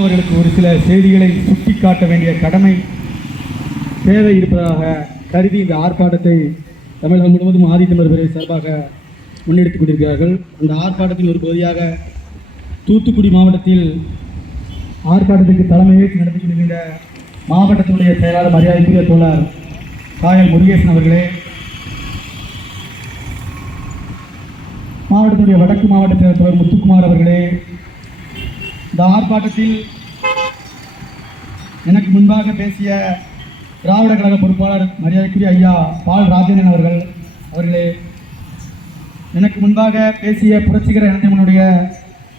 அவர்களுக்கு ஒரு சில செய்திகளை சுட்டிக்காட்ட வேண்டிய கடமை தேவை இருப்பதாக கருதி இந்த ஆர்ப்பாட்டத்தை தமிழகம் முழுவதும் ஆதித்தமிழர் பேரவை சார்பாக முன்னெடுத்துக் கொண்டிருக்கிறார்கள். அந்த ஆர்ப்பாட்டத்தின் ஒரு பகுதியாக தூத்துக்குடி மாவட்டத்தில் ஆர்ப்பாட்டத்துக்கு தலைமையேற்று நடத்தி கொண்டிருக்கின்ற மாவட்டத்தினுடைய செயலாளர் மரியாதைக்குரிய தோழர் காயல் முருகேசன் அவர்களே, மாவட்டத்துடைய வடக்கு மாவட்ட செயலாளர் முத்துக்குமார் அவர்களே, இந்த ஆர்ப்பாட்டத்தில் எனக்கு முன்பாக பேசிய திராவிட கழக பொறுப்பாளர் மரியாதைக்குரிய ஐயா பால் ராஜேந்திரன் அவர்களே, எனக்கு முன்பாக பேசிய புரட்சிகர இளைஞனுடைய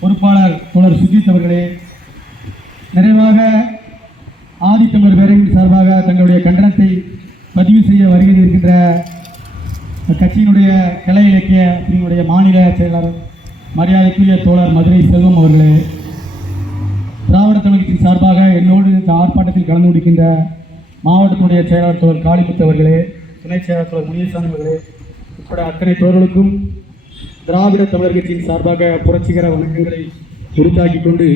பொறுப்பாளர் தோழர் சுஜித் அவர்களே, நிறைவாக ஆதித்தமிழர் பேரவையின் சார்பாக தங்களுடைய கண்டனத்தை பதிவு செய்ய வருகை இருக்கின்ற கட்சியினுடைய கலை இலக்கிய பிரிவினுடைய மாநில செயலாளர் மரியாதைக்குரிய தோழர் மதுரை செல்வம் அவர்களே, திராவிட தமிழகத்தின் சார்பாக என்னோடு இந்த ஆர்ப்பாட்டத்தில் கலந்து கொண்டிருக்கின்ற மாவட்டத்தினுடைய செயலாளர் தோழர் காளிமுத்து அவர்களே, துணை செயலாளர் தோழர் முனியசாமி அவர்களே உட்பட அத்தனை தோழர்களுக்கும் திராவிட தமிழர் கட்சியின் சார்பாக புரட்சிகர வணக்கங்களை உறுத்தாக்கிக் கொண்டு,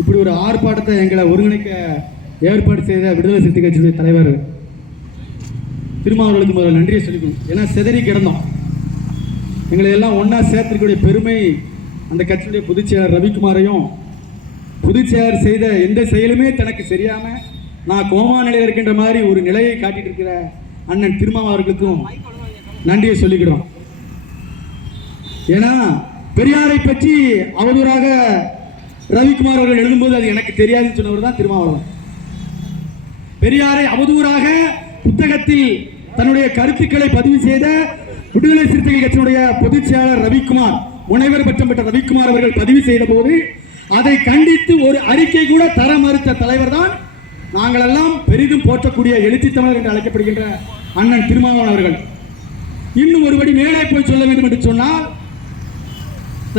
இப்படி ஒரு ஆர்ப்பாட்டத்தை எங்களை ஒருங்கிணைக்க ஏற்பாடு செய்த விடுதலை சிறுத்தை கட்சியுடைய தலைவர் திருமாவளவனுக்கு முதல்ல நன்றியை சொல்லிக்கணும். ஏன்னா சிதறி கிடந்தோம், எங்களை எல்லாம் ஒன்றா சேர்த்திருக்கக்கூடிய பெருமை அந்த கட்சியுடைய பொதுச் செயலர் ரவிக்குமாரையும், பொதுச் செயலர் செய்த எந்த செயலுமே தனக்கு சரியாமல் நான் கோமா நிலையில் இருக்கின்ற மாதிரி ஒரு நிலையை காட்டிட்டு இருக்கிற அண்ணன் திருமாவளவர்களுக்கும் நன்றியை சொல்லிக்கிறோம். ஏன்னா பெரியாரை பற்றி அவதூறாக ரவிக்குமார் அவர்கள் எழுதும்போது அது எனக்கு தெரியாதுன்னு சொன்னவர் தான் திருமாவளவன். பெரியாரை அவதூறாக புத்தகத்தில் தன்னுடைய கருத்துக்களை பதிவு செய்த விடுதலை சிறுத்தைகள் கட்சியினுடைய பொதுச் செயலாளர் ரவிக்குமார், முனைவர் பட்டம் பெற்ற ரவிக்குமார் அவர்கள் பதிவு செய்த போது அதை கண்டித்து ஒரு அறிக்கை கூட தர மறுத்த தலைவர் தான் நாங்கள் எல்லாம் பெரிதும் போற்றக்கூடிய எழுச்சி தமிழர் என்று அழைக்கப்படுகின்ற அண்ணன் திருமாவளவன் அவர்கள். இன்னும் ஒருபடி மேலே போய் சொல்ல வேண்டும் என்று சொன்னால்,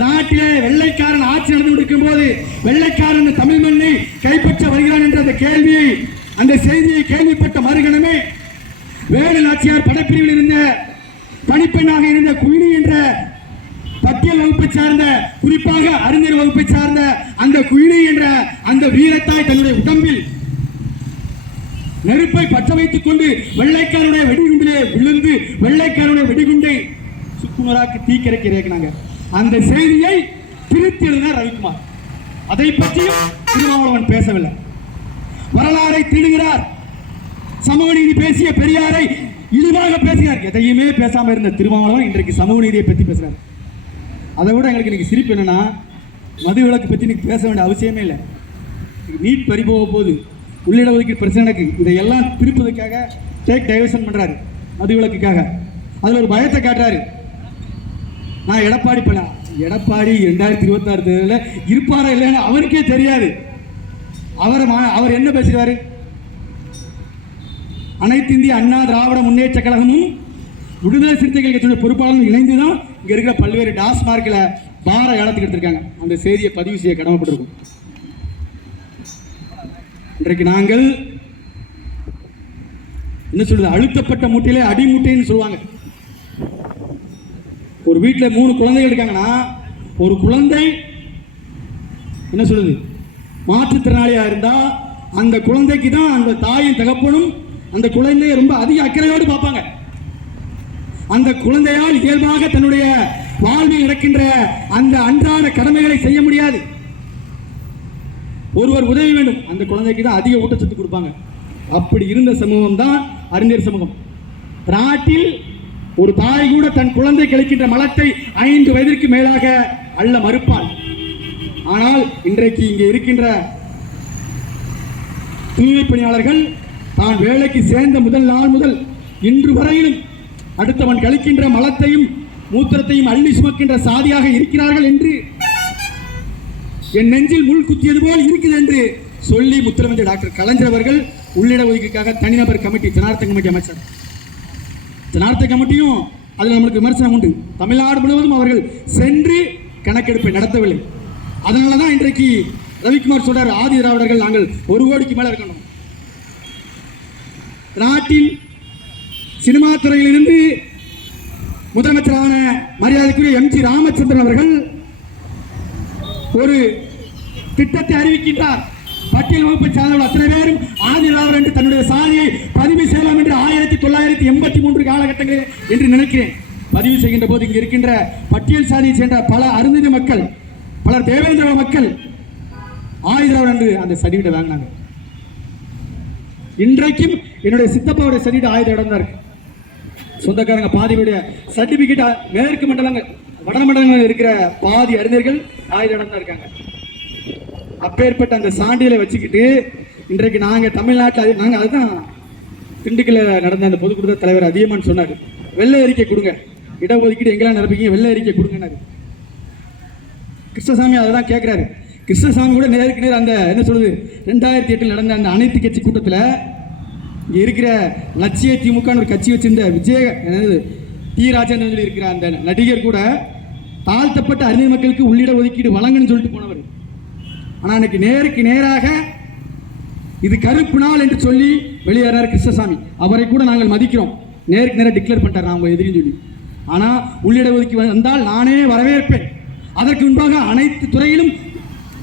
நாட்டிலே வெள்ளைக்காரன் ஆட்சி நடந்து கொண்டிருக்கும் போது வெள்ளைக்காரன் தமிழ் மண்ணை கைப்பற்ற வருகிறான் என்ற அந்த கேள்வியை, அந்த செய்தியை கேள்விப்பட்ட மறுகணமே வேலு நாச்சியார் படப்பிரிவில் இருந்த பணிப்பெண்ணாக இருந்த குயினி என்ற பட்டியல் வகுப்பை சார்ந்த, குறிப்பாக அறிஞர் வகுப்பை சார்ந்த அந்த குயினி என்ற அந்த வீரத்தாய் தன்னுடைய உடம்பில் நெருப்பை பற்ற வைத்துக் கொண்டு வெள்ளைக்காரனுடைய வெடிகுண்டிலே விழுந்து வெள்ளைக்காரனுடைய வெடிகுண்டை சுக்குநூறாக்கு தீக்கிரைக்கு இறக்கினாங்க. அந்த செய்தியை பிரித்து எழுதினார் ரவிக்குமார். அதை பற்றியும் திருமாவளவன் பேசவில்லை. வரலாறை திருடுகிறார், சமூக நீதி பேசிய பெரியாரை இழிவாக பேசுகிறார். எதையுமே பேசாம இருந்த திருமாவளவன் இன்றைக்கு சமூக நீதியை பற்றி பேசுறார். அதை விட எங்களுக்கு இன்னைக்கு சிரிப்பு என்னன்னா, மது விலக்கு பற்றி இன்னைக்கு பேச வேண்டிய அவசியமே இல்லை. நீட் பறிபோக போது, உள்ளிட ஒதுக்கீடு பிரச்சனைக்கு இதையெல்லாம் திருப்பதுக்காக டேக் டைவர்ஷன் பண்றாரு மது விலக்குக்காக. அதுல ஒரு பயத்தை காட்டுறாரு. நான் எடப்பாடி 2026 தேர்தலில் இருப்பாரா இல்லைன்னு அவருக்கே தெரியாது. அவர் என்ன பேசுகிறாரு? அனைத்து இந்திய அண்ணா திராவிட முன்னேற்ற கழகமும் விடுதலை சிறுத்தைகள் கட்சியுடைய பொறுப்பாளர்கள் இணைந்துதான் இங்க இருக்கிற பல்வேறு டாஸ்மார்க்ல பார ஏலத்துக்கு எடுத்திருக்காங்க. அந்த செய்தியை பதிவு செய்ய கடமைப்பட்டிருக்கும். இன்றைக்கு நாங்கள் என்ன சொல்றது, அழுத்தப்பட்ட மூட்டையிலே அடி மூட்டைன்னு சொல்லுவாங்க. ஒரு வீட்டில் 3 குழந்தைகள் இருக்காங்கன்னா, ஒரு குழந்தை என்ன சொல்றது மாற்றுத்திறனாளியா இருந்தா அந்த குழந்தைக்கு தான் அந்த தாயும் தகப்பனும் அந்த குழந்தையை ரொம்ப அதிக அக்கறையோடு பார்ப்பாங்க. அந்த குழந்தையால் இயல்பாக தன்னுடைய வாழ்வில் நடக்கின்ற அந்த அன்றாட கடமைகளை செய்ய முடியாது. ஒருவர் உதவி வேண்டும், அந்த குழந்தைக்கு தான் அதிக ஊட்டச்சத்து கொடுப்பாங்க. அப்படி இருந்த சமூகம் தான் அறிஞர் சமூகம். நாட்டில் ஒரு தாய் கூட தன் குழந்தை கிடைக்கின்ற மலத்தை 5 வயதிற்கு மேலாக அள்ள மறுப்பாள். ஆனால் இன்றைக்கு இங்கே இருக்கின்ற தூய்மை பணியாளர்கள் தான் வேலைக்கு சேர்ந்த முதல் நாள் முதல் இன்று வரையிலும் அடுத்தவன் கழிக்கின்ற மலத்தையும் மூத்திரத்தையும் அள்ளி சுமக்கின்ற சாதியாக இருக்கிறார்கள் என்று என் நெஞ்சில் முள் குத்தியது போல் இருக்குது என்று சொல்லி முதலமைச்சர் டாக்டர் கலைஞர் அவர்கள் உள்ளிட ஒதுக்கீட்டுக்காக தனிநபர் கமிட்டி, ஜனார்த்தன் கமிட்டி அமைச்சர். ஜனார்த்தன் கமிட்டியும் அதில் நம்மளுக்கு விமர்சனம் உண்டு. தமிழ்நாடு முழுவதும் அவர்கள் சென்று கணக்கெடுப்பை நடத்தவில்லை. அதனால தான் இன்றைக்கு ரவிக்குமார் சொல்றார், ஆதி திராவிடர்கள் நாங்கள் 1 கோடிக்கு மேல இருக்கணும். நாட்டில் சினிமா துறையிலிருந்து முதலமைச்சரான மரியாதைக்குரிய எம்.ஜி. ராமச்சந்திரன் அவர்கள் ஒரு திட்டத்தை அறிவிக்கின்றார். பட்டியல் வகுப்பை சார்ந்தவர்கள் அத்தனை பேரும் ஆதிராவர் என்று தன்னுடைய சாதியை பதிவு செய்யலாம் என்று 1983 காலகட்டங்களில் என்று நினைக்கிறேன். பதிவு செய்கின்ற போது இங்கு இருக்கின்ற பட்டியல் சாதியை சேர்ந்த பல அருந்ததி மக்கள், பலர் தேவேந்திர மக்கள் ஆதிராவர் என்று அந்த சர்டிபிகேட் வாங்கினாங்க. இன்றைக்கும் என்னுடைய சித்தப்பாவுடைய சர்டிபிகேட் ஆயுத இடம் தான் இருக்கு. சொந்தக்காரங்க பாதியுடைய சர்டிபிகேட் மேற்கு மண்டலங்கள் வட மண்டலங்கள் இருக்கிற பாதி அறிஞர்கள் ஆயுத இடம் தான் இருக்காங்க. அப்பேற்பட்ட அந்த சான்றிதழை வச்சுக்கிட்டு இன்றைக்கு நாங்கள் தமிழ்நாட்டில் நாங்கள் அதுதான் திண்டுக்கல்ல நடந்த அந்த பொதுக்கூட்ட தலைவர் அதிகமான்னு சொன்னார், வெள்ளை அறிக்கை கொடுங்க, இடஒதுக்கீடு எங்கெல்லாம் நிரப்பிங்க, வெள்ளை அறிக்கை கொடுங்கன்னாரு. கிருஷ்ணசாமி அதை தான் கேட்குறாரு. கிருஷ்ணசாமி கூட நேருக்கு நேர் அந்த என்ன சொல்றது 2008 நடந்த அந்த அனைத்து கட்சி கூட்டத்தில் இங்கே இருக்கிற லட்சிய திமுகன்னு ஒரு கட்சி வச்சிருந்த விஜய் டி ராஜேந்திரன் சொல்லி இருக்கிற அந்த நடிகர் கூட தாழ்த்தப்பட்ட அறிஞர் மக்களுக்கு உள்ளிட ஒதுக்கீடு வழங்கன்னு சொல்லிட்டு போனவர். ஆனால் அன்னைக்கு நேருக்கு நேராக இது கருப்பு நாள் என்று சொல்லி வெளியேறார் கிருஷ்ணசாமி. அவரை கூட நாங்கள் மதிக்கிறோம். நேருக்கு நேராக டிக்ளேர் பண்ணிட்டார் நான் உங்கள் எதிரின்னு சொல்லி. ஆனால் உள்ளிட ஒதுக்கீடு வந்தால் நானே வரவேற்பேன். அதற்கு முன்பாக அனைத்து துறையிலும்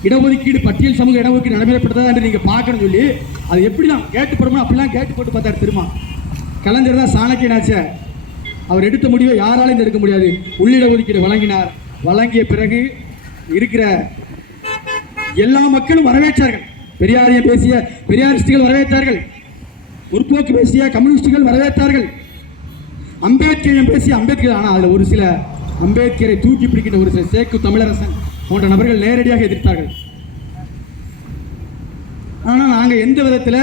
இடஒதுக்கீடு பட்டியல் சமூக இடஒதுக்கீடு நடைமுறைப்படுத்ததா என்று நீங்கள் பார்க்கணும்னு சொல்லி அது எப்படிலாம் கேட்டு போடணும் அப்படிலாம் கேட்டு போட்டு பார்த்தார். திரும்ப கலைஞர் தான் சாணக்கியனாச்ச, அவர் எடுத்த முடிவை யாராலையும் எடுக்க முடியாது. உள்ளிட ஒதுக்கீடு வழங்கினார். வழங்கிய பிறகு இருக்கிற எல்லா மக்களும் வரவேற்றார்கள். பெரியாரியம் பேசிய பெரியாரிஸ்டுகள் வரவேற்றார்கள், முற்போக்கு பேசிய கம்யூனிஸ்டுகள் வரவேற்றார்கள், அம்பேத்கரியம் பேசிய அம்பேத்கர். ஆனால் அதில் ஒரு சில அம்பேத்கரை தூக்கி பிடிக்கின்ற ஒரு சில சேக்கு தமிழரசன் போன்ற நபர்கள் நேரடியாக எதிர்த்தார்கள். ஆனால் நாங்கள் எந்த விதத்தில்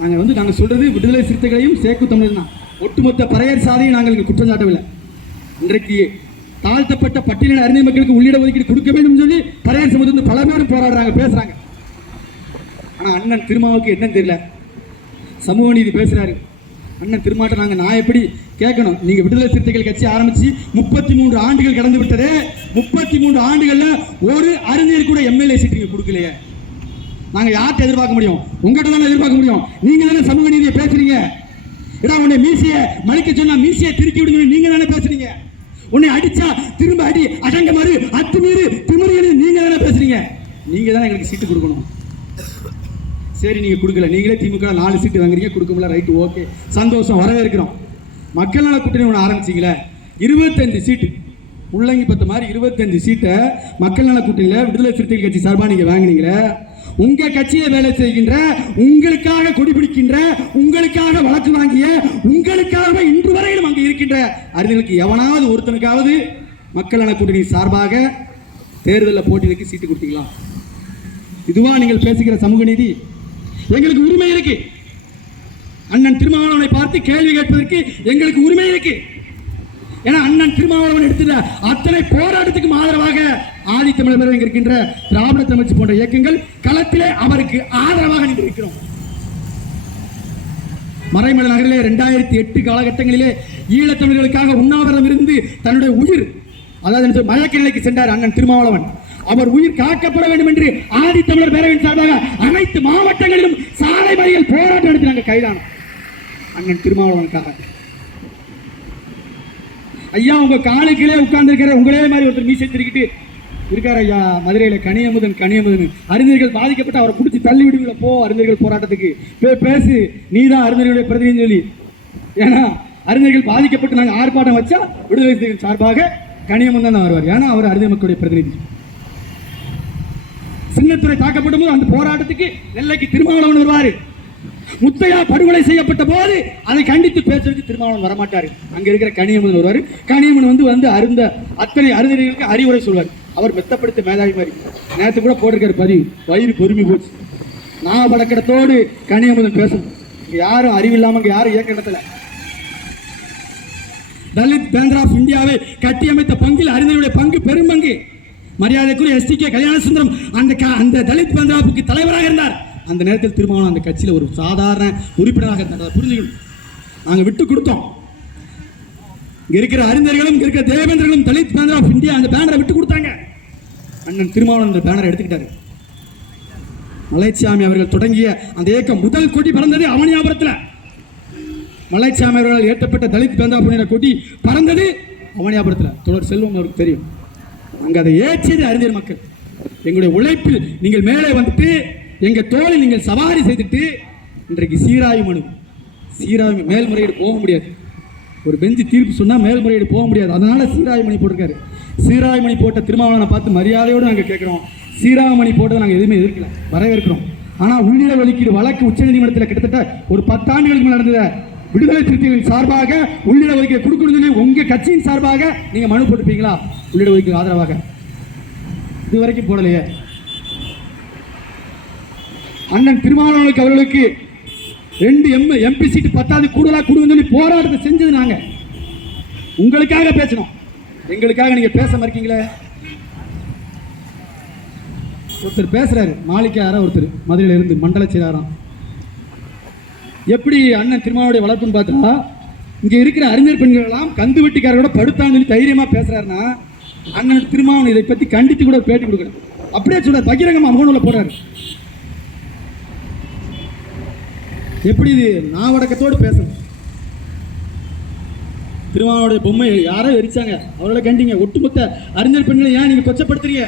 நாங்கள் சொல்றது விடுதலை சிறுத்தைகளையும் சேக்கு தமிழர் தான், ஒட்டுமொத்த பறையர் சாதியை நாங்கள் இங்கே குற்றம் சாட்டவில்லை. இன்றைக்கு தாழ்த்தப்பட்ட பட்டியலின அறிஞர் மக்களுக்கு உள்ளிட ஒதுக்கீடு கொடுக்க வேண்டும் சொல்லி பறையர் சமூகத்தில் பல பேரும் போராடுறாங்க, பேசுறாங்க. ஆனால் அண்ணன் திருமாவுக்கு என்னன்னு தெரியல, சமூக நீதி பேசுறாரு. அண்ணன் திருமாட்ட நான் எப்படி கேட்கணும்? நீங்க விடுதலை சிறுத்தைகள் கட்சி ஆரம்பிச்சு 33 ஆண்டுகள் கடந்து விட்டது. 33 ஆண்டுகள்ல ஒரு அறிஞர் கூட எம்எல்ஏ சீட் நீங்க கொடுக்கலையே. நாங்க யார்கிட்ட எதிர்பார்க்க முடியும்? உங்ககிட்ட தானே எதிர்பார்க்க முடியும். நீங்க தானே சமூக நீதியை பேசுறீங்க. ஏன்னா உன்னை மீசிய மலிக்க சொன்னா மீசியை திருக்கி விடுங்க, நீங்க தானே பேசுறீங்க. உன்னை அடிச்சா திரும்ப அடி, அடங்க மாறு, அத்துமீறு திமிரு, நீங்க தானே பேசுறீங்க. நீங்க தானே எங்களுக்கு சீட்டு கொடுக்கணும். சரி, நீங்க கொடுக்கல, நீங்களே திமுக 4 சீட்டு வாங்குறீங்க, கொடுக்க முடியல, ரைட்டு, ஓகே, சந்தோஷம், வரவேற்கிறோம். மக்கள் நல கூட்டணி ஒன்று ஆரம்பிச்சிங்களே, 25 சீட்டு உள்ளங்கி பத்த மாதிரி 25 சீட்டை மக்கள் நல கூட்டணியில் விடுதலை சிறுத்தைகள் கட்சி சார்பாக நீங்கள் வாங்கினீங்களே. உங்க கட்சியை வேலை செய்கின்ற, உங்களுக்காக கொடிபிடிக்கின்ற, உங்களுக்காக வழக்கு வாங்கிய, உங்களுக்காக இன்று வரையிலும் அங்கே இருக்கின்ற அறிஞர்களுக்கு எவனாவது ஒருத்தனுக்காவது மக்கள் நல கூட்டணி சார்பாக தேர்தலில் போட்டிக்கு சீட்டு கொடுத்தீங்களா? இதுவா நீங்கள் பேசுகிற சமூக நீதி? எங்களுக்கு உரிமை இருக்கு. அண்ணன் திருமாவளவனை பார்த்து கேள்வி கேட்பதற்கு எங்களுக்கு உரிமை இருக்கு. ஏன்னா அண்ணன் திருமாவளவன் எடுத்த அத்தனை போராட்டத்துக்கும் ஆதரவாக ஆதித்தமிழர் பேரவை இருக்கின்ற திராவிட தமிழ்ச்சி போன்ற இயக்கங்கள் களத்திலே அவருக்கு ஆதரவாக நின்று இருக்கிறோம். மறைமலை நகரிலே 2008 காலகட்டங்களிலே ஈழத்தமிழர்களுக்காக உண்ணாவிரதம் இருந்து தன்னுடைய உயிர், அதாவது மயக்க நிலைக்கு சென்றார் அண்ணன் திருமாவளவன். அவர் உயிர் காக்கப்பட வேண்டும் என்று ஆதித்தமிழர் பேரவையின் சார்பாக அனைத்து மாவட்டங்களிலும் சாலை மறியல் போராட்டம் நடத்தினாங்க. கைதான அண்ணன் திருமாவளவனுக்காக. ஐயா, உங்க காலுக்கிலே உட்கார்ந்து இருக்கிற உங்களே மாதிரி ஒருத்தர் மீசை திருக்கிட்டு இருக்கார் ஐயா, மதுரையில கனியமுதன் அறிஞர்கள் பாதிக்கப்பட்டு அவரை பிடிச்சி தள்ளி விடுவீங்கள, போ அறிஞர்கள் போராட்டத்துக்கு பேசு, நீதான் அறிஞர்களுடைய பிரதிநிதி சொல்லி. ஏன்னா அறிஞர்கள் பாதிக்கப்பட்டு நாங்கள் ஆர்ப்பாட்டம் வச்சா விடுதலை சிறுத்தைகள் சார்பாக கனியமுதன் தான் வருவார். ஏன்னா அவர் அறிஞர் மக்களுடைய பிரதிநிதி. சின்னத்துறை தாக்கப்படும் போது அந்த போராட்டத்துக்கு நெல்லைக்கு திருமாவளவன் வருவாரு. முத்தையா படுகொலை செய்யப்பட்ட போது அதை கண்டித்து பேசுறதுக்கு திருமாவளவன் வரமாட்டாரு. அங்க இருக்கிற கனியம்மன் வருவாரு. கனியம்மன் வந்து அருந்த அத்தனை அறிஞர்களுக்கு அறிவுரை சொல்வார். அவர் மெத்தப்படுத்த மேதாவி மாதிரி நேற்று கூட போட்டிருக்காரு பதிவு, வயிறு பொறுமை போச்சு. நாகப்படக்கடத்தோடு கனியம்மன் பேசணும். யாரும் அறிவில்லாம யாரும் இயக்க இடத்துல தலித் பேந்தர் ஆஃப் இந்தியாவை கட்டியமைத்த பங்கில் அறிஞர்களுடைய பங்கு பெரும்பங்கு. மரியாதைக்குரிய STK கல்யாணசுந்தரம் அந்த தலித் பேந்தராப்புக்கு தலைவராக இருந்தார். அந்த நேரத்தில் திருமாவளவன் அந்த கட்சியில் ஒரு சாதாரண உறுப்பினராக இருந்தார். புரிஞ்சுக்கணும், நாங்கள் விட்டு கொடுத்தோம். இங்க இருக்கிற அறிஞர்களும் இங்க இருக்கிற தேவேந்திரர்களும் தலித் பேந்தர் ஆஃப் இந்தியா அந்த பேனரை விட்டு கொடுத்தாங்க. அண்ணன் திருமாவளவன் அந்த பேனரை எடுத்துக்கிட்டாரு. மலைச்சாமி அவர்கள் தொடங்கிய அந்த இயக்கம் முதல் கொடி பறந்தது அவனியாபுரத்தில். மலைச்சாமி அவர்கள் ஏற்றப்பட்ட தலித் பேந்தர் ஆஃப் கொடி பறந்தது அவனியாபுரத்தில். தொடர் செல்வம் அவருக்கு தெரியும். அங்க அதை ஏற்றியது அறிஞர் மக்கள். எங்களுடைய உழைப்பில் நீங்கள் மேலே வந்துட்டு எங்க தோளில் நீங்கள் சவாரி செய்துட்டு இன்றைக்கு சீராய்வு மேல்முறையீடு போக முடியாது. ஒரு பெஞ்சு தீர்ப்பு சொன்னா மேல்முறையீடு போக முடியாது. அதனால சீராய்வு மணி போட்டிருக்காரு. சீராய்வு மணி போட்ட திருமாவளவனை பார்த்து மரியாதையோடு நாங்கள் கேட்கிறோம். சீராய்வு மணி போட்டதை நாங்கள் எதுவுமே எதிர்க்கல, வரவேற்கிறோம். ஆனால் உள்ளிட ஒதுக்கீடு வழக்கு உச்சநீதிமன்றத்தில் கிட்டத்தட்ட ஒரு 10 ஆண்டுகளுக்கு மேல் நடந்தத விடுதலை சிறுத்தைகளின் சார்பாக உள்ளிட ஒதுக்கீடு கொடுக்கணும்னு சொல்லி உங்க கட்சியின் சார்பாக நீங்க மனு போட்டுப்பீங்களா? உள்ளிட ஒதுக்கீடு ஆதரவாக இதுவரைக்கும் போடலையே. அண்ணன் திருமாவளவனுக்கு அவர்களுக்கு 2 எம்பி சீட்டு 10வது கூடுதலாக கொடுங்கன்னு சொல்லி போராட்டத்தை செஞ்சது நாங்க. உங்களுக்காக பேசணும், எங்களுக்காக நீங்க பேச மறுக்கீங்களே. ஒருத்தர் பேசுறாரு, மாளிகையாரா ஒருத்தர் மதுரையில இருந்து மண்டல செயலாளராம். எப்படி அண்ணன் திருமாவளவனுடைய வளர்ப்புன்னு பார்த்தா இங்க இருக்கிற அறிஞர் பெண்கள் எல்லாம் கந்து வெட்டிக்காரோட படுத்தான்னு சொல்லி தைரியமா பேசுறாருன்னா அண்ணன் திருமாவளவன் இதை பத்தி கண்டித்து கூட பேட்டி கொடுக்கணும். அப்படியே சொல்றாரு, பகிரங்கமா முகநூல்ல போடுறாரு. எப்படி இது நாவடக்கத்தோடு பேசணும். திருமாவளவனுடைய பொம்மை யாரோ எரிச்சாங்க, அவரோட கண்டிங்க. ஒட்டுமொத்த அறிஞர் பெண்களை ஏன் நீங்க கொச்சப்படுத்துறீங்க?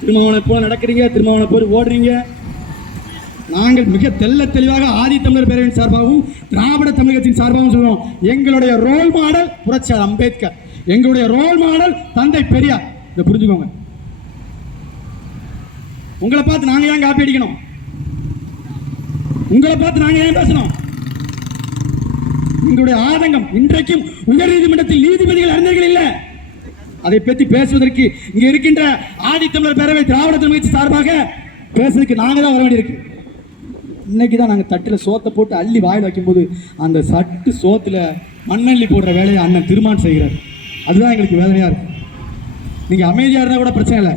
திருமாவளவனை போல நடக்கிறீங்க, திருமாவளவனை போய் ஓடுறீங்க. நாங்கள் மிக தெல்ல தெளிவாக ஆதி தமிழர் பேரவையின் சார்பாகவும் திராவிட தமிழகத்தின் சார்பாகவும் சொல்லுவோம், எங்களுடைய ரோல் மாடல் புரட்சியாளர் அம்பேத்கர், எங்களுடைய ரோல் மாடல் தந்தை பெரியார். இதை புரிஞ்சுக்கோங்க. உங்களை பார்த்து நாங்க ஏன் காப்பி அடிக்கணும்? உங்களை பார்த்து நாங்க ஏன் பேசணும்? எங்களுடைய ஆதங்கம் இன்றைக்கும் உயர் நீதிமன்றத்தில் நீதிபதிகள் அறிஞர்கள் இல்லை. அதை பற்றி பேசுவதற்கு இங்க இருக்கின்ற ஆதி தமிழர் பேரவை திராவிட தமிழகத்தின் சார்பாக பேசுறதுக்கு நாங்க தான் வர வேண்டியிருக்கு. இன்னைக்கு தான் நாங்கள் தட்டில் சோத்தை போட்டு அள்ளி வாயில் வைக்கும்போது அந்த சட்டு சோத்தில் மண்ணள்ளி போடுற வேலையை அண்ணன் திருமான் செய்கிறார். அதுதான் எங்களுக்கு வேதனையாக இருக்கு. நீங்கள் அமைதியாக இருந்தால் கூட பிரச்சனை இல்லை.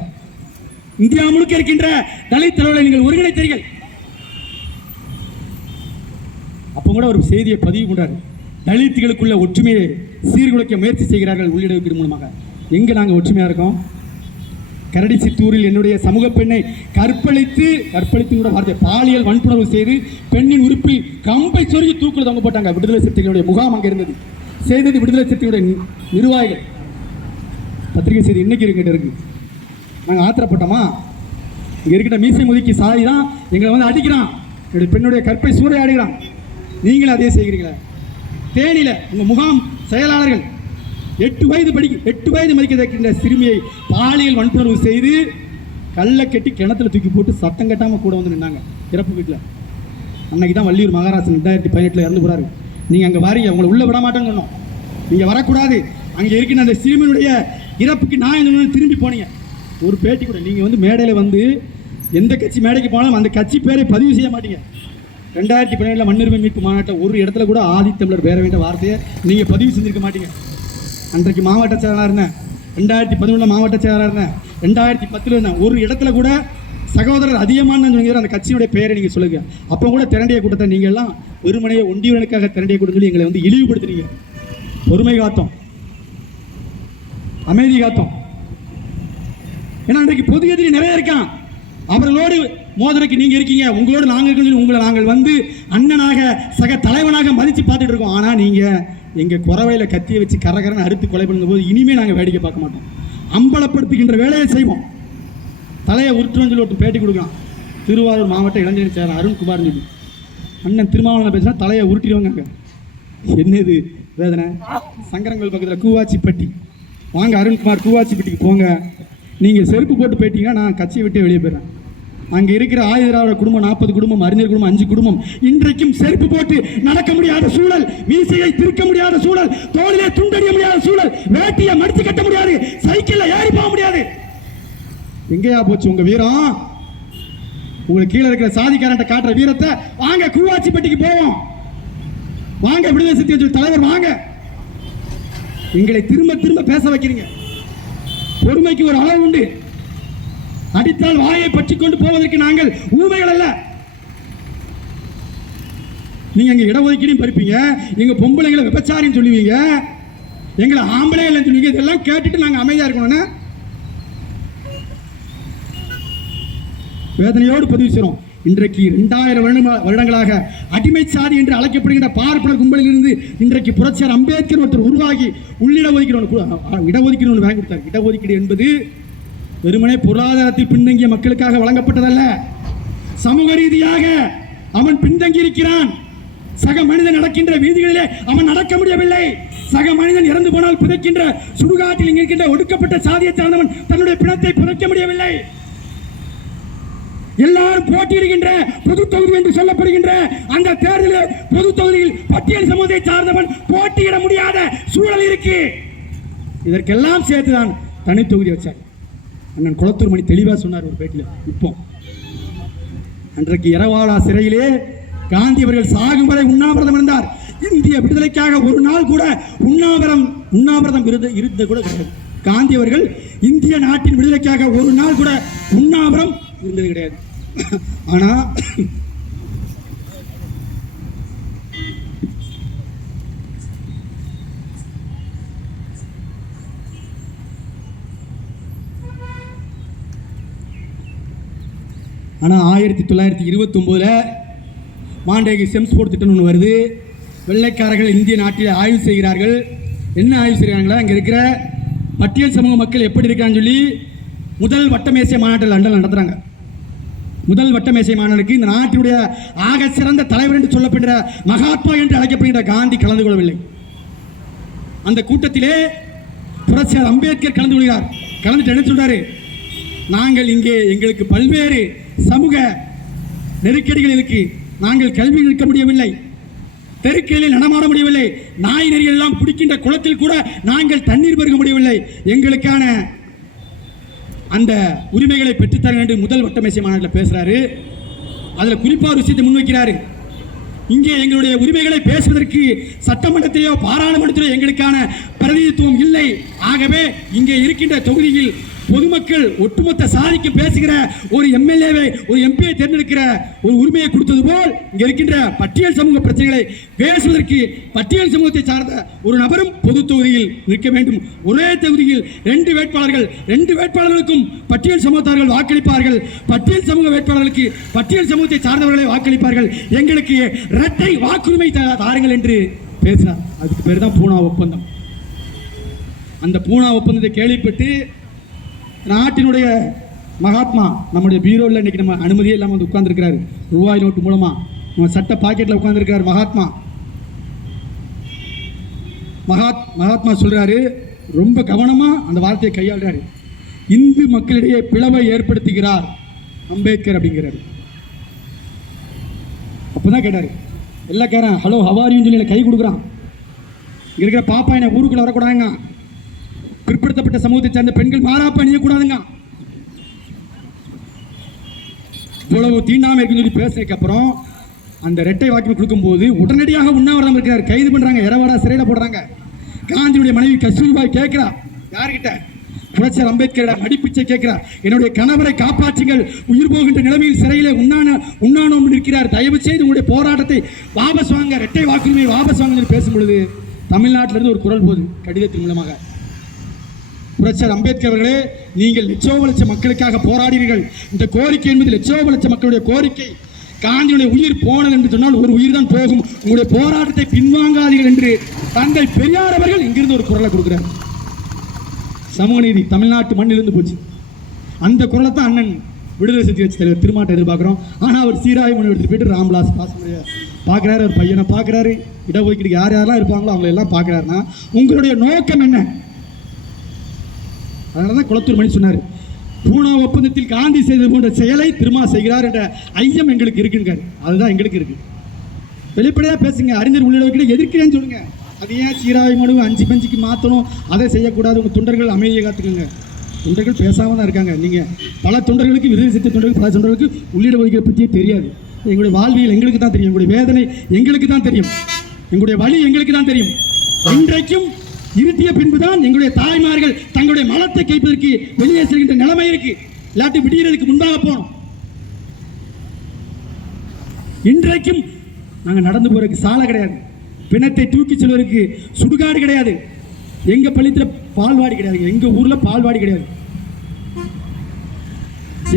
இந்தியா முழுக்க இருக்கின்ற தலித் தலைவர்களை நீங்கள் ஒருங்கிணைத்தீர்கள். அப்போ கூட ஒரு செய்தியை பதிவு பண்றாரு, தலித்துகளுக்குள்ள ஒற்றுமையை சீர்குலைக்க முயற்சி செய்கிறார்கள் உள்ளிட ஒதுக்கீடு மூலமாக. எங்கே நாங்கள் ஒற்றுமையாக இருக்கோம்? கரடி சித்தூரில் என்னுடைய சமூக பெண்ணை கற்பழித்து கூட வார்த்தை பாலியல் வன்புணர்வு செய்து பெண்ணின் உறுப்பில் கம்பை சொருகி தூக்கில் தொங்க போட்டாங்க. விடுதலை சிறுத்தைகளுடைய முகாம் அங்கே இருந்தது. செய்தது விடுதலை சிறுத்தைகளுடைய நிர்வாகிகள். பத்திரிகை செய்தி இன்னைக்கு இருக்கிட்ட இருக்கு. நாங்கள் ஆத்திரப்பட்டோமா? இங்கே இருக்கிற மீசை முதுக்கி சாதி தான் எங்களை வந்து அடிக்கிறான், என்னுடைய பெண்ணுடைய கற்பை சூறையாடுகிறான். நீங்களும் அதே செய்கிறீங்களா? தேனியில் உங்கள் முகாம் செயலாளர்கள் 8 வயது மதிக்கின்ற சிறுமியை பாலியல் வன்புணர்வு செய்து கல்லை கட்டி கிணத்துல தூக்கி போட்டு சத்தம் கட்டாமல் கூட வந்து நின்னாங்க இறப்பு வீட்டில். அன்னைக்கு தான் வள்ளியூர் மகாராஜன் 2018 இறந்து போறாரு. நீங்கள் அங்கே வாரீங்க, உங்களை உள்ள விட மாட்டேன்னு சொன்னோம். நீங்கள் வரக்கூடாது. அங்கே இருக்கின்ற அந்த சிறுமியினுடைய இறப்புக்கு நான் திரும்பி போனீங்க. ஒரு பேட்டி கூட நீங்கள் வந்து மேடையில் வந்து எந்த கட்சி மேடைக்கு போனாலும் அந்த கட்சி பேரை பதிவு செய்ய மாட்டீங்க. 2017 மண்ணுரிமை மீட்பு மாநாட்டை ஒரு இடத்துல கூட ஆதி தமிழர் பேரவைன்ற வார்த்தையை நீங்கள் பதிவு செஞ்சிருக்க மாட்டீங்க. அன்றைக்கு மாவட்ட செயலாளர் இருந்தேன், 2011 மாவட்ட செயலாளர் இருந்தேன், 2010 இருந்தேன். ஒரு இடத்துல கூட சகோதரர் அதிகமான அந்த கட்சியுடைய பெயரை நீங்கள் சொல்லுங்க. அப்போ கூட திரண்டிய கூட்டத்தை நீங்கள் எல்லாம் வெறுமனையை ஒண்டியவனுக்காக திரண்டிய கூட்டம் சொல்லி எங்களை வந்து இழிவுபடுத்துறீங்க. பொறுமை காத்தோம், அமைதி காத்தோம். ஏன்னா அன்றைக்கு பொது எதிரி நிறைய இருக்கான். அவர்களோடு மோதலுக்கு நீங்க இருக்கீங்க, உங்களோடு நாங்கள் இருக்கணும். உங்களை நாங்கள் வந்து அண்ணனாக சக தலைவனாக மதித்து பார்த்துட்டு இருக்கோம். ஆனால் நீங்க எங்க குறவையில கத்தியை வச்சு கரகரன்னு அறுத்து கொலை பண்ணும் போது இனிமே நாங்கள் வேடிக்கை பார்க்க மாட்டோம். அம்பலப்படுத்துகின்ற வேலையை செய்வோம். தலையை உருட்டுன்னு சொல்லி ஒரு பேட்டி கொடுக்கலாம். திருவாரூர் மாவட்ட இளைஞர் செயலர் அருண்குமார் சொல்லி அண்ணன் திருமாவளவன் பேசினா தலையை உருட்டிடுவாங்க. என்னது வேதனை? சங்கரங்கோல் பக்கத்தில் கூவாச்சிப்பட்டி வாங்க, அருண்குமார் கூவாச்சிப்பட்டிக்கு போங்க. நீங்கள் செருப்பு போட்டு போயிட்டீங்கன்னா நான் கட்சியை விட்டு வெளியே போயிடுறேன். அங்கே இருக்கிற ஆயுதராவோட குடும்பம் 40 குடும்பம், அறிஞர் குடும்பம் 5 குடும்பம் இன்றைக்கும் செருப்பு போட்டு நடக்க முடியாத சூழல், மீசையை திருக்க முடியாத சூழல், தோளிலே துண்டறிய முடியாத சூழல், வேட்டியை மடித்து கட்ட முடியாது, சைக்கிள்ல ஏறி போக முடியாது. எங்கேயா போச்சு உங்க வீரம்? உங்களுக்கு கீழே இருக்கிற சாதிக்காரன்ட்ட காட்டுற வீரத்தை வாங்க கூவாச்சிப்பட்டிக்கு போவோம். வாங்க விடுதலை சிறுத்தைகள் தலைவர் வாங்க. எங்களை திரும்ப திரும்ப பேச வைக்கிறீங்க. பொறுமைக்கு ஒரு அளவு உண்டு. அடித்தால் வாயை பற்றி கொண்டு போவதற்கு நாங்கள் ஊமைகள் அல்ல. நீங்க அங்க இடஒதுக்கீடையும் பறிப்பீங்க, எங்க பொம்பளைங்களை விபச்சாரின்னு சொல்லுவீங்க, எங்களை ஆம்பளை இல்லைன்னு சொல்லுவீங்க. இதெல்லாம் கேட்டுட்டு நாங்க அமைதியா இருக்கணும்னா வேதனையோடு பதிவு செய்றோம். இன்றைக்கு 2000 வருடங்களாக அடிமை சாதி என்று அழைக்கப்படுகின்ற பார்ப்பனர் கும்பலில் இருந்து இன்றைக்கு புரட்சியாளர் அம்பேத்கர் ஒருத்தர் உருவாகி இடஒதுக்கீடு வாங்கி கொடுத்தார். இடஒதுக்கீடு என்பது வெறுமனே பொருளாதாரத்தில் பின்தங்கிய மக்களுக்காக வழங்கப்பட்டதல்ல. சமூக ரீதியாக அவன் பின்தங்கி இருக்கிறான். சக மனிதன் நடக்கின்ற வீதிகளிலே அவன் நடக்க முடியவில்லை. சக மனிதன் இறந்து போனால் புதைக்கின்ற சுடுகாட்டில் இருக்கின்ற ஒடுக்கப்பட்ட சாதியை சார்ந்தவன் தன்னுடைய பிணத்தை புதைக்க முடியவில்லை. எல்லாரும் போட்டியிடுகின்ற பொது தொகுதி என்று சொல்லப்படுகின்ற அந்த தேர்தலில் பொது தொகுதியில் பட்டியல் சமூகத்தை சார்ந்தவன் போட்டியிட முடியாத சூழல் இருக்கு. இதற்கெல்லாம் சேர்த்துதான் தனி தொகுதி வச்சார். அண்ணன் குளத்தூர் மணி தெளிவா சொன்னார் ஒரு பேட்டியில். இப்போ அன்றைக்கு இரவாடா சிறையிலே காந்தி அவர்கள் சாகும் வரை உண்ணாவிரதம் இருந்தார். இந்திய விடுதலைக்காக ஒரு நாள் கூட உண்ணாவிரதம் இருந்தது கூட கிடையாது. காந்தி அவர்கள் இந்திய நாட்டின் விடுதலைக்காக ஒரு நாள் கூட உண்ணாவிரதம் இருந்தது கிடையாது. ஆனா ஆனால் 1929 மாண்டேகி செம்ஸ்போர்ட் திட்டம் ஒன்று வருது. வெள்ளைக்காரர்கள் இந்திய நாட்டில் ஆய்வு செய்கிறார்கள். என்ன ஆய்வு செய்கிறாங்களா, அங்கே இருக்கிற பட்டியல் சமூக மக்கள் எப்படி இருக்கான்னு சொல்லி முதல் வட்டமேசை மாநாட்டில் லண்டன் நடத்துகிறாங்க. முதல் வட்டமேசை மாநாட்டுக்கு இந்த நாட்டினுடைய ஆக சிறந்த தலைவர் என்று சொல்லப்படுகிற மகாத்மா என்று அழைக்கப்படுகின்ற காந்தி கலந்து கொள்ளவில்லை. அந்த கூட்டத்திலே புரட்சியாளர் அம்பேத்கர் கலந்து கொள்கிறார். கலந்துட்டு என்ன சொல்றாரு, நாங்கள் இங்கே எங்களுக்கு பல்வேறு சமூக நெருக்கடிகள் இருக்கு. நாங்கள் கல்வி நிற்க முடியவில்லை, தெருக்களில் நடமாட முடியவில்லை, நாய் நெறிகள் எல்லாம் குடிக்கின்ற குளத்தில் கூட நாங்கள் தண்ணீர் பருக முடியவில்லை. எங்களுக்கான அந்த உரிமைகளை பெற்றுத்தர வேண்டும் முதல் வட்டமேசை மாநாட்டில் பேசுறாரு. அதில் குறிப்பாக ஒரு விஷயத்தை முன்வைக்கிறாரு. இங்கே எங்களுடைய உரிமைகளை பேசுவதற்கு சட்டமன்றத்திலேயோ பாராளுமன்றத்திலேயோ எங்களுக்கான பிரதிநிதித்துவம் இல்லை. ஆகவே இங்கே இருக்கின்ற தொகுதியில் பொதுமக்கள் ஒட்டுமொத்த சாதிக்கு பேசுகிற ஒரு எம்எல்ஏவை ஒரு எம்பியை தேர்ந்தெடுக்கிற ஒரு உரிமையை கொடுத்தது போல் இங்க இருக்கின்ற பட்டியல் சமூக பிரச்சனைகளை பேசுவதற்கு பட்டியல் சமூகத்தை சார்ந்த ஒரு நபரும் பொது தொகுதியில் நிற்க வேண்டும். ஒரே தொகுதியில் 2 வேட்பாளர்கள், 2 வேட்பாளர்களுக்கும் பட்டியல் சமூகத்தார்கள் வாக்களிப்பார்கள். பட்டியல் சமூக வேட்பாளர்களுக்கு பட்டியல் சமூகத்தை சார்ந்தவர்களை வாக்களிப்பார்கள். எங்களுக்கு இரட்டை வாக்குரிமை தாருங்கள் என்று பேசினார். அதுக்கு பேர் தான் பூனா ஒப்பந்தம். அந்த பூனா ஒப்பந்தத்தை கேள்விப்பட்டு நாட்டினுடைய மகாத்மா நம்முடைய பீரோவில் இன்னைக்கு நம்ம அனுமதியே இல்லாமல் வந்து உட்கார்ந்துருக்கிறாரு. ரூபாய் நோட்டு மூலமா நம்ம சட்ட பாக்கெட்டில் உட்கார்ந்துருக்காரு மகாத்மா சொல்றாரு, ரொம்ப கவனமா அந்த வார்த்தையை கையாளுறாரு. இந்து மக்களிடையே பிளவை ஏற்படுத்துகிறார் அம்பேத்கர் அப்படிங்கிறாரு. அப்பதான் கேட்டாரு, எல்லாம் கேட்கிறான், ஹலோ ஹவாரியும் சொல்லி கை கொடுக்குறான். இருக்கிற பாப்பா என்ன ஊருக்குள்ள வரக்கூடாதுங்க, பிற்படுத்தப்பட்ட சமூகத்தை சேர்ந்த பெண்கள் மாறாப்ப அணியக்கூடாதுங்க, இவ்வளவு தீண்டாமை இருக்குன்னு சொல்லி பேசுறதுக்கு அப்புறம் அந்த இரட்டை வாக்குரிமை கொடுக்கும்போது உடனடியாக உண்ணாவிரதம் இருக்கிறார். கைது பண்றாங்க, இரவாடா சிறையில் போடுறாங்க. காந்தியுடைய மனைவி கஸ்தூரிபாய் கேட்கிறா, யார்கிட்ட, புரட்சியாளர் அம்பேத்கர் மடிப்பிச்சை கேட்கிறார், என்னுடைய கணவரை காப்பாற்றுங்கள், உயிர் போகின்ற நிலைமையில் சிறையிலே உண்ணானோம் இருக்கிறார், தயவு செய்து உங்களுடைய போராட்டத்தை வாபஸ் வாங்க, இரட்டை வாக்குரிமையை வாபஸ் வாங்க பேசும் பொழுது தமிழ்நாட்டிலிருந்து ஒரு குரல் போகுது கடிதத்தின் மூலமாக. புரட்சியாளர் அம்பேத்கர் அவர்களே, நீங்கள் லட்சோப மக்களுக்காக போராடினீர்கள். இந்த கோரிக்கை என்பது லட்சோப மக்களுடைய கோரிக்கை. காந்தியுடைய உயிர் போனது என்று சொன்னால் ஒரு உயிர் தான் போகும். உங்களுடைய போராட்டத்தை பின்வாங்காதீர்கள் என்று தந்தை பெரியார் அவர்கள் இங்கிருந்து ஒரு குரலை கொடுக்கிறார். சமூக நீதி தமிழ்நாட்டு மண்ணிலிருந்து போச்சு. அந்த குரலை தான் அண்ணன் விடுதலை சிறுத்தை கட்சி தலைவர் திருமாட்ட எதிர்பார்க்கிறோம். ஆனால் அவர் சீராய் மனு எடுத்துட்டு போயிட்டு ராம்விலாஸ் பாஸ்வானை பார்க்குறாரு, ஒரு பையனை பார்க்குறாரு, இடஒதுக்கீடு யார் யாரெல்லாம் இருப்பாங்களோ அவங்களை எல்லாம் பார்க்குறாருன்னா உங்களுடைய நோக்கம் என்ன? அதனால தான் குளத்தூர் மணி சொன்னார், பூனா ஒப்பந்தத்தில் காந்தி செய்தது போன்ற செயலை திருமா செய்கிறார் என்ற ஐயம் எங்களுக்கு இருக்குங்க. அதுதான் எங்களுக்கு இருக்கு. வெளிப்படையாக பேசுங்க, அறிஞர் உள்ளிடவைக்கிட்ட எதிர்க்கிறேன்னு சொல்லுங்க. அது ஏன் சீராய் மனு 5 பெஞ்சுக்கு மாற்றணும், அதை செய்யக்கூடாது. உங்கள் தொண்டர்கள் அமைதியை காத்துக்கோங்க. தொண்டர்கள் பேசாமல் தான் இருக்காங்க. நீங்கள் பல தொண்டர்களுக்கு, விடுதலை சிறுத்தை தொண்டர்கள் பல தொண்டர்களுக்கு உள்ளிட ஒதுக்கீடு பற்றியே தெரியாது. எங்களுடைய வாழ்வியல் எங்களுக்கு தான் தெரியும், எங்களுடைய வேதனை எங்களுக்கு தான் தெரியும், எங்களுடைய வழி எங்களுக்கு தான் தெரியும். இன்றைக்கும் இருட்டிய பின்புதான் எங்களுடைய தாய்மார்கள் தங்களுடைய மலத்தை கைப்பதற்கு வெளியே செல்கின்ற நிலைமை இருக்கு. இல்லாட்டி விடியறதுக்கு முன்பாக போனோம். இன்றைக்கும் நாங்கள் நடந்து போறதுக்கு சாலை கிடையாது, பிணத்தை தூக்கி செல்வதற்கு சுடுகாடு கிடையாது, எங்க பள்ளித்தில் பால்வாடி கிடையாது, எங்க ஊர்ல பால்வாடி கிடையாது.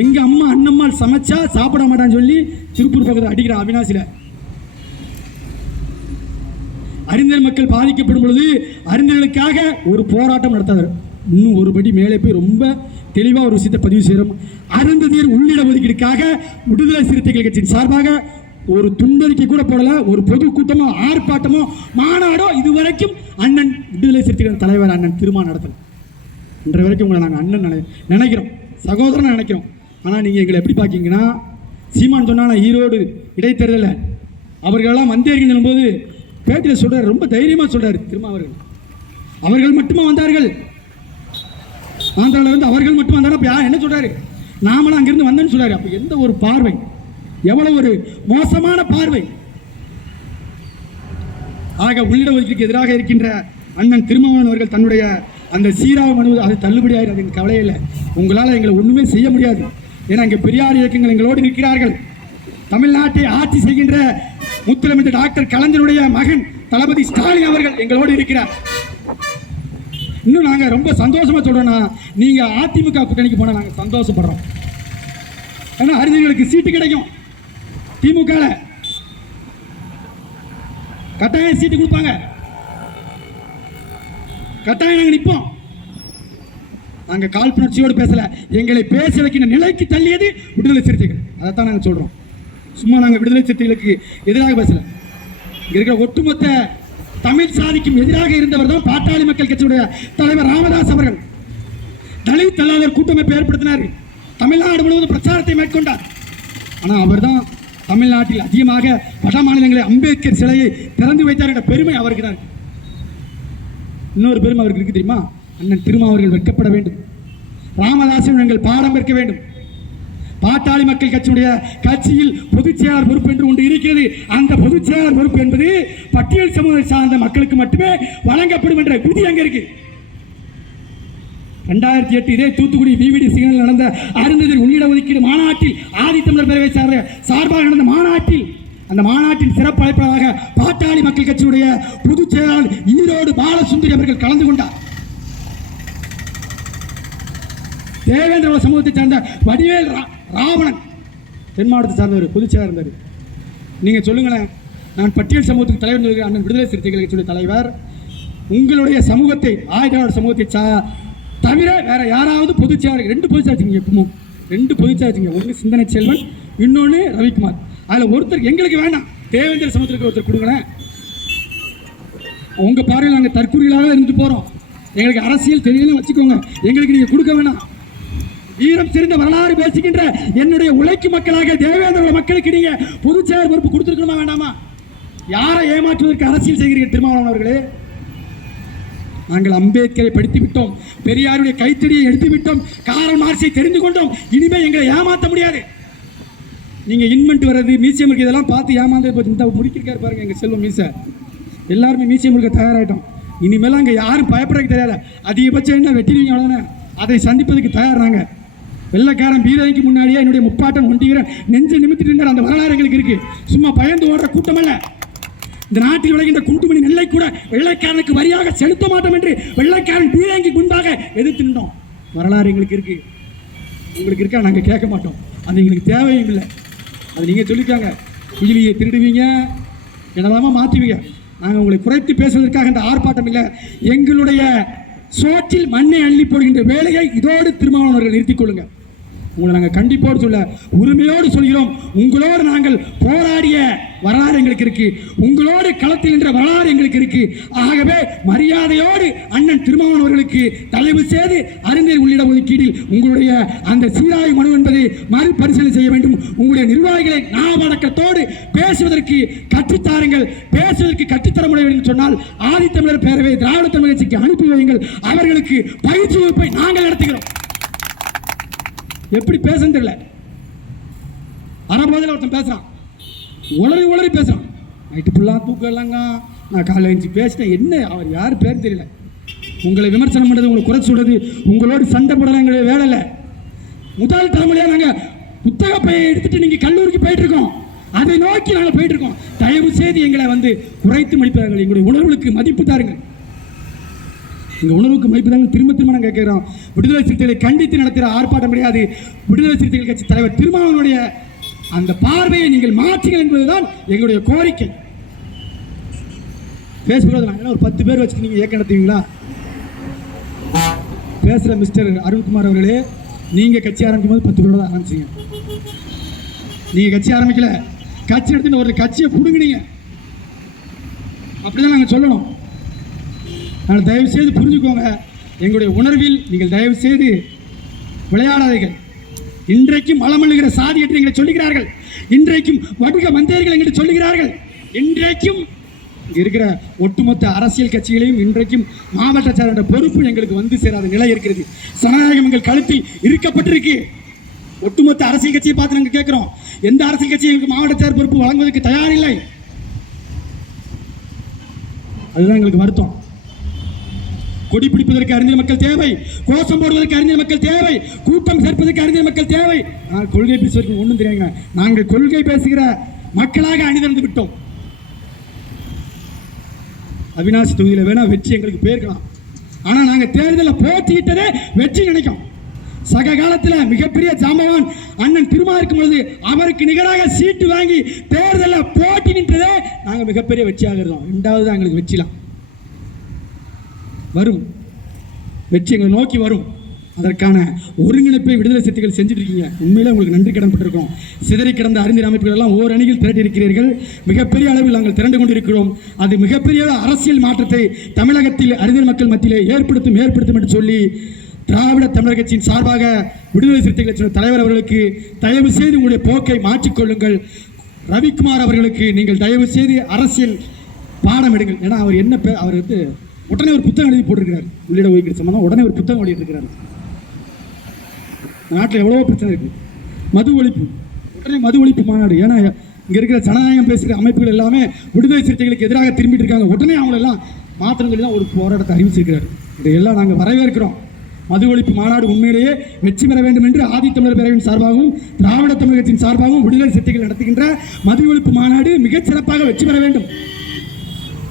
எங்க அம்மா அண்ணம்மாள் சமைச்சா சாப்பிட மாட்டான்னு சொல்லி திருப்பூர் பக்கத்தில் அடிக்கிற அவினாசில அறிஞர் மக்கள் பாதிக்கப்படும் பொழுது அறிஞர்களுக்காக ஒரு போராட்டம் நடத்தார். இன்னும் ஒருபடி மேலே போய் ரொம்ப தெளிவாக ஒரு விஷயத்தை பதிவு செய்கிறோம். அருந்ததியர் உள்ளிட ஒதுக்கீடுக்காக விடுதலை சிறுத்தைகள் கட்சியின் சார்பாக ஒரு துண்டறிக்கை கூட போடல, ஒரு பொதுக்கூட்டமோ ஆர்ப்பாட்டமோ மாநாடோ இதுவரைக்கும் அண்ணன் விடுதலை சிறுத்தைகள் தலைவர் அண்ணன் திருமா நடத்தல. இன்றைய வரைக்கும் உங்களை நாங்கள் அண்ணன் நினைக்கிறோம், சகோதரன் நினைக்கிறோம். ஆனால் நீங்கள் எங்களை எப்படி பார்க்கிங்கன்னா, சீமான் சொன்னால் ஈரோடு இடைத்தேர்தலில் அவர்களெல்லாம் வந்தேர்கள் சொல்லும்போது பேட்டியில் சொல்கிறார், ரொம்ப தைரியமாக சொல்கிறார் திருமா அவர்கள் மட்டுமா வந்தார்கள், ஆந்திராவில் இருந்து அவர்கள் மட்டும் வந்தாலும் அப்போ என்ன சொல்கிறாரு, நாமளும் அங்கிருந்து வந்தேன்னு சொல்கிறாரு. அப்போ எந்த ஒரு பார்வை, எவ்வளோ ஒரு மோசமான பார்வை. ஆக உள்ளிட ஒதுக்கீட்டுக்கு எதிராக இருக்கின்ற அண்ணன் திருமாவளவன் அவர்கள் தன்னுடைய அந்த சீராக மனு அது தள்ளுபடியாக அது எங்கள் கவலை இல்லை. உங்களால் எங்களை ஒன்றுமே செய்ய முடியாது. ஏன்னா இங்கே பெரியார் இயக்கங்கள் எங்களோடு நிற்கிறார்கள். தமிழ்நாட்டை ஆட்சி செய்கின்ற முதலமைச்சர் டாக்டர் கலைஞருடைய மகன் தளபதி ஸ்டாலின் அவர்கள் எங்களோடு இருக்கிறார். இன்னும் நாங்கள் ரொம்ப சந்தோஷமா சொல்றோம்னா, நீங்க அதிமுக கூட்டணிக்கு போனா நாங்கள் சந்தோஷப்படுறோம். ஏன்னா அறிஞர்களுக்கு சீட்டு கிடைக்கும், திமுக கட்டாயம் சீட்டு கொடுப்பாங்க, கட்டாயம் நாங்கள் நிற்போம். நாங்கள் காழ்ப்புணர்ச்சியோடு பேசல, எங்களை பேச வைக்கின்ற நிலைக்கு தள்ளியது விடுதலை சிறுத்தைகள். அதைத்தான் நாங்கள் சொல்றோம். சும்மா நாங்கள் விடுதலை சிறுத்தைகளுக்கு எதிராக பேசல. இருக்கிற ஒட்டுமொத்த தமிழ் சாதிக்கும் எதிராக இருந்தவர் தான் பாட்டாளி மக்கள் கட்சியுடைய தலைவர் ராமதாஸ் அவர்கள். தலித் தள்ளாளர் கூட்டமைப்பை ஏற்படுத்தினார், தமிழ்நாடு முழுவதும் பிரச்சாரத்தை மேற்கொண்டார். ஆனால் அவர் தான் தமிழ்நாட்டில் அதிகமாக வட மாநிலங்களில் அம்பேத்கர் சிலையை திறந்து வைத்தார் என்ற பெருமை அவருக்கு தான். இன்னொரு பெருமை அவருக்கு இருக்கு தெரியுமா, அண்ணன் திருமா அவர்கள் வெட்கப்பட வேண்டும், ராமதாசன் எங்கள் பாடம் இருக்க வேண்டும். பாட்டாளி மக்கள் கட்சியுடைய கட்சியில் பொதுச் செயலாளர் பொறுப்பு என்று ஒன்று இருக்கிறது. அந்த பொதுச் செயலாளர் பொறுப்பு என்பது பட்டியல் சமூகத்தை சார்ந்த மக்களுக்கு மட்டுமே வழங்கப்படும் என்ற விதி அங்க இருக்கு. 2008 இதே தூத்துக்குடி விவிடி சிக்னல் நடந்த அருந்ததியர் உள்ளிட ஒதுக்கீடு மாநாட்டில் ஆதித்தமிழர் பேரவை சார்பாக நடந்த மாநாட்டில், அந்த மாநாட்டின் சிறப்பு அழைப்பாளராக பாட்டாளி மக்கள் கட்சியுடைய பொதுச் செயலாளர் ஈரோடு பாலசுந்தரி அவர்கள் கலந்து கொண்டார். தேவேந்திர சமூகத்தை சார்ந்த வடிவேல் ராவணன் தென் மாவட்டத்தை சார்ந்தவர் பொதுச் செயலாளர் இருந்தார். நீங்கள் சொல்லுங்களேன், நான் பட்டியல் சமூகத்துக்கு தலைவர், அண்ணன் விடுதலை சிறுத்தைகள் கட்சியுடைய தலைவர், உங்களுடைய சமூகத்தை ஆயுத சமூகத்தை தவிர வேற யாராவது பொதுச் செயலாளர், 2 பொதுச் செயலாளர் எப்பவும் 2 பொதுச் செயலாளர், ஒன்று சிந்தனை செல்வன், இன்னொன்று ரவிக்குமார். அதில் ஒருத்தர் எங்களுக்கு வேண்டாம், தேவேந்திர சமூகத்திற்கு ஒருத்தர் கொடுங்களேன். உங்க பார்வையில் நாங்கள் தற்கொலைகளாக இருந்து போறோம், எங்களுக்கு அரசியல் தெரியல வச்சுக்கோங்க, எங்களுக்கு நீங்க கொடுக்க வேணாம். வீரம் சிறந்த வரலாறு பேசுகின்ற என்னுடைய உழைக்கும் மக்களாக தேவேந்திர மக்களுக்கு நீங்க பொதுச் செயலாளர் பொறுப்பு கொடுத்திருக்கணுமா வேண்டாமா? யாரை ஏமாற்றுவதற்கு அரசியல் செய்கிறீர்கள் திருமாவளவன் அவர்களே? நாங்கள் அம்பேத்கரை படித்து விட்டோம், பெரியாருடைய கைத்தடியை எடுத்து விட்டோம், காரல் மார்க்ஸை தெரிந்து கொண்டோம். இனிமே எங்களை ஏமாற்ற முடியாது. நீங்க இன்வென்ட் வர்றது, மியூசியம் இருக்கு, இதெல்லாம் பார்த்து ஏமாந்து முடிக்கிறாரு பாருங்க எங்க செல்வம் மீச. எல்லாருமே மியூசியம் இருக்க தயாராகிட்டோம். இனிமேலாம் அங்கே யாரும் பயப்படுறதுக்கு தெரியாது. அதிகபட்சம் என்ன வெட்டிடுவீங்க, அவ்வளோதானே. அதை சந்திப்பதுக்கு தயாராங்க. வெள்ளக்காரன் பீரவைக்கு முன்னாடியே என்னுடைய முப்பாட்டன் ஒண்டிகிறேன் நெஞ்சை நிமித்திட்டு இருந்தார். அந்த வரலாறு எங்களுக்கு இருக்கு. சும்மா பயந்து ஓடுற கூட்டம் அல்ல. இந்த நாட்டில் விளைகின்ற குண்டுமணி நெல்லை கூட வெள்ளைக்காரனுக்கு வரியாக செலுத்த மாட்டோம் என்று வெள்ளைக்காரன் பீரங்கி முன்பாக எதிர்த்து நின்றோம். வரலாறு எங்களுக்கு இருக்கு. உங்களுக்கு இருக்கா? நாங்கள் கேட்க மாட்டோம். அது எங்களுக்கு தேவையும் இல்லை. அது நீங்கள் சொல்லிக்காங்க. குயிலியை திருடுவீங்க, என்னதாமா மாற்றுவீங்க. நாங்கள் உங்களை குறைத்து பேசுவதற்காக இந்த ஆர்ப்பாட்டம் இல்லை. எங்களுடைய சோற்றில் மண்ணை அள்ளி போடுகின்ற வேலையை இதோடு திருமாவளவன் அவர்கள் நிறுத்திக் கொள்ளுங்க. உங்களை நாங்கள் கண்டிப்போடு சொல்ல உரிமையோடு சொல்கிறோம். உங்களோடு நாங்கள் போராடிய வரலாறு எங்களுக்கு இருக்கு, உங்களோடு களத்தில் நின்ற வரலாறு எங்களுக்கு இருக்கு. ஆகவே மரியாதையோடு அண்ணன் திருமாவளவன் அவர்களுக்கு தயவு செய்து அறிஞர் உள்ளிட ஒதுக்கீடில் உங்களுடைய அந்த சீராய்வு மனு என்பதை மறுபரிசீலனை செய்ய வேண்டும். உங்களுடைய நிர்வாகிகளை நாவடக்கத்தோடு பேசுவதற்கு கற்றுத்தாருங்கள். பேசுவதற்கு கற்றுத்தர முடியும் என்று சொன்னால் ஆதித்தமிழர் பேரவை திராவிட தமிழ் கட்சிக்கு அனுப்பி வையுங்கள். அவர்களுக்கு பயிற்சி வகுப்பை நாங்கள் நடத்துகிறோம். எப்படி பேசன்னு தெரியல. அறபோதில் ஒருத்தன் பேசுறான், உளறி பேசுறான். நைட்டு ஃபுல்லாக தூக்கம் இல்லைங்க, நான் காலையில் எழுந்து பேசிட்டேன். என்ன அவர் யார் பேர் தெரியல. உங்களை விமர்சனம் பண்ணுறது, உங்களை குறை சொல்றது, உங்களோடு சண்டை போடலாம் எங்களுடைய வேலை இல்லை. முதல் தலைமுறையாக நாங்கள் புத்தக பையை எடுத்துட்டு நீங்கள் கல்லூரிக்கு போயிட்டு இருக்கோம். அதை நோக்கி நாங்கள் போயிட்டு இருக்கோம். தயவு செய்து எங்களை குறைத்து மதிப்பார்கள். எங்களுடைய உணர்வுகளுக்கு மதிப்பு தாருங்கள். எங்கள் உணர்வுக்கு மதிப்பு தாங்க திரும்ப திரும்ப நாங்கள் கேட்கிறோம். விடுதலை சிறுத்தைகளை கண்டித்து நடத்துகிற ஆர்ப்பாட்டம் கிடையாது. விடுதலை சிறுத்தைகள் கட்சி தலைவர் திருமாவளவனுடைய அந்த பார்வையை நீங்கள் மாற்றுங்கள் என்பதுதான் எங்களுடைய கோரிக்கை. பேசுகிறோம் ஒரு 10 பேர் வச்சுட்டு நீங்கள் இயக்கம் நடத்துவீங்களா? பேசுகிற மிஸ்டர் அருண்குமார் அவர்களே, நீங்கள் கட்சி ஆரம்பிக்கும் போது 10 பேரோட தான் ஆரம்பிச்சிங்க. நீங்கள் கட்சி ஆரம்பிக்கல, கட்சி எடுத்துன்னு ஒரு கட்சியை பிடுங்கினீங்க. அப்படிதான் நாங்கள் சொல்லணும். நாங்கள் தயவு செய்து புரிஞ்சுக்கோங்க, எங்களுடைய உணர்வில் நீங்கள் தயவு செய்து விளையாடாதீர்கள். இன்றைக்கும் மலமல்லுகிற சாதியற்ற எங்களை சொல்லுகிறார்கள், இன்றைக்கும் வடுக மந்தேர்கள் எங்களை சொல்லுகிறார்கள், இன்றைக்கும் இருக்கிற ஒட்டுமொத்த அரசியல் கட்சிகளையும் இன்றைக்கும் மாவட்ட சார்ந்த பொறுப்பு எங்களுக்கு வந்து சேராத நிலை இருக்கிறது. சனநாயகம் எங்கள் கழுத்தில் இருக்கப்பட்டிருக்கு. ஒட்டுமொத்த அரசியல் கட்சியை பார்த்து நாங்கள் கேட்கிறோம், எந்த அரசியல் கட்சியும் எங்களுக்கு மாவட்ட சார் பொறுப்பு வழங்குவதற்கு தயாரில்லை. அதுதான் எங்களுக்கு வருத்தம். கொடி பிடிப்பதற்கு அறிஞர் மக்கள் தேவை, கோஷம் போடுவதற்கு அறிஞர் மக்கள் தேவை, கூட்டம் சேர்ப்பதற்கு அறிஞர் மக்கள் தேவை. கொள்கை பேசுவதற்கு ஒன்றும் தெரியாங்க. நாங்கள் கொள்கை பேசுகிற மக்களாக அணிதிறந்து விட்டோம். அவினாசி தொகுதியில் வேணா வெற்றி எங்களுக்கு போயிருக்கலாம், ஆனால் நாங்கள் தேர்தலில் போட்டியிட்டதே வெற்றி நினைக்கும். சக காலத்தில் மிகப்பெரிய ஜாம்பவான் அண்ணன் திருமா இருக்கும் பொழுது அவருக்கு நிகராக சீட்டு வாங்கி தேர்தலில் போட்டி நின்றதே நாங்கள் மிகப்பெரிய வெற்றியாக இருந்தோம். 2வது தான் எங்களுக்கு வெற்றிலாம் வரும், வெற்றி எங்களை நோக்கி வரும். அதற்கான ஒருங்கிணைப்பை விடுதலை சிறுத்தைகள் செஞ்சுட்டு இருக்கீங்க. உண்மையிலே உங்களுக்கு நன்றி கடன் பட்டிருக்கோம். சிதறி கிடந்த அறிஞர் அமைப்புகள் எல்லாம் ஓர் அணியில் திரட்டி இருக்கிறீர்கள். மிகப்பெரிய அளவில் நாங்கள் திரண்டு கொண்டிருக்கிறோம். அது மிகப்பெரிய அரசியல் மாற்றத்தை தமிழகத்தில் அறிஞர் மக்கள் மத்தியிலே ஏற்படுத்தும் என்று சொல்லி திராவிட தமிழர் கட்சியின் சார்பாக விடுதலை சிறுத்தைகள் கட்சியின் தலைவர் அவர்களுக்கு தயவு செய்து உங்களுடைய போக்கை மாற்றிக்கொள்ளுங்கள். ரவிக்குமார் அவர்களுக்கு நீங்கள் தயவு செய்து அரசியல் பாடம் எடுங்கள். ஏன்னா அவர் என்ன அவர் வந்து உடனே ஒரு புத்தகம் எழுதி போட்டிருக்கிறார். உள்ளிட ஒதுக்கீடு சம்பந்தம் உடனே ஒரு புத்தகம் எழுதியிருக்கிறார். நாட்டில் எவ்வளவோ பிரச்சனை இருக்கு, மது ஒழிப்பு, உடனே மது ஒழிப்பு மாநாடு. ஏன்னா இங்கே இருக்கிற ஜனநாயகம் பேசுகிற அமைப்புகள் எல்லாமே விடுதலை சிறுத்தைகளுக்கு எதிராக திரும்பிட்டு இருக்காங்க. உடனே அவங்களெல்லாம் மாத்திரம் சொல்லி தான் ஒரு போராட்டத்தை அறிவிச்சிருக்கிறார். இதையெல்லாம் நாங்கள் வரவேற்கிறோம். மது ஒழிப்பு மாநாடு உண்மையிலேயே வெற்றி பெற வேண்டும் என்று ஆதித்தமிழர் பேரவையின் சார்பாகவும் திராவிட தமிழர் கட்சியின் சார்பாகவும் விடுதலை சிறுத்தைகள் நடத்துகின்ற மது ஒழிப்பு மாநாடு மிகச் சிறப்பாக வெற்றி பெற வேண்டும்.